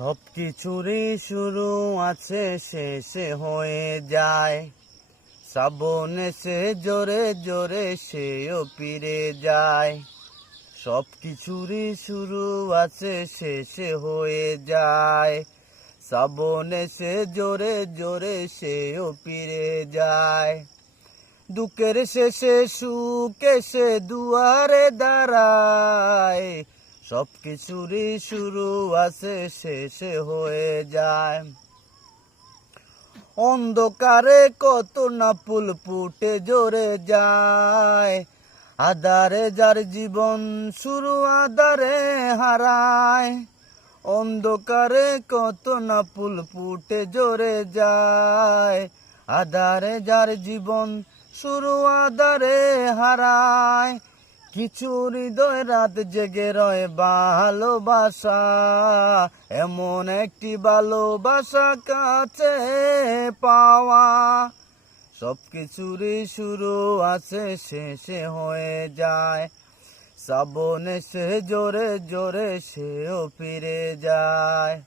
সব কিছুরই শুরু আছে, শেষে হয়ে যায়। শ্রাবণ এসে জোরে জোরে সেও ফিরে যায়। সব কিছুরই শুরু আছে, শেষে হয়ে যায়। শ্রাবণ এসে জোরে জোরে সেও ফিরে যায়। দুঃখের শেষে সুখ এসে দুয়ারে দাঁড়ায়। সব কিছুরই শুরু আছে, শেষে হয়ে যায়। অন্ধকারে কত না ফুল ফুটে জোরে যায়। আধারে যার জীবন শুরু আধারে হারায়। অন্ধকারে কত না ফুল ফুটে জোরে যায়। আধারে যার জীবন শুরু আধারে হারায়। কিছু হৃদয় রাত জেগে রয় ভালোবাসা, এমন একটি ভালোবাসা কাছে পাওয়া। সব কিছুরই শুরু আছে, শেষে হয়ে যায়। শ্রাবণ এসে জোরে জোরে সেও ফিরে যায়।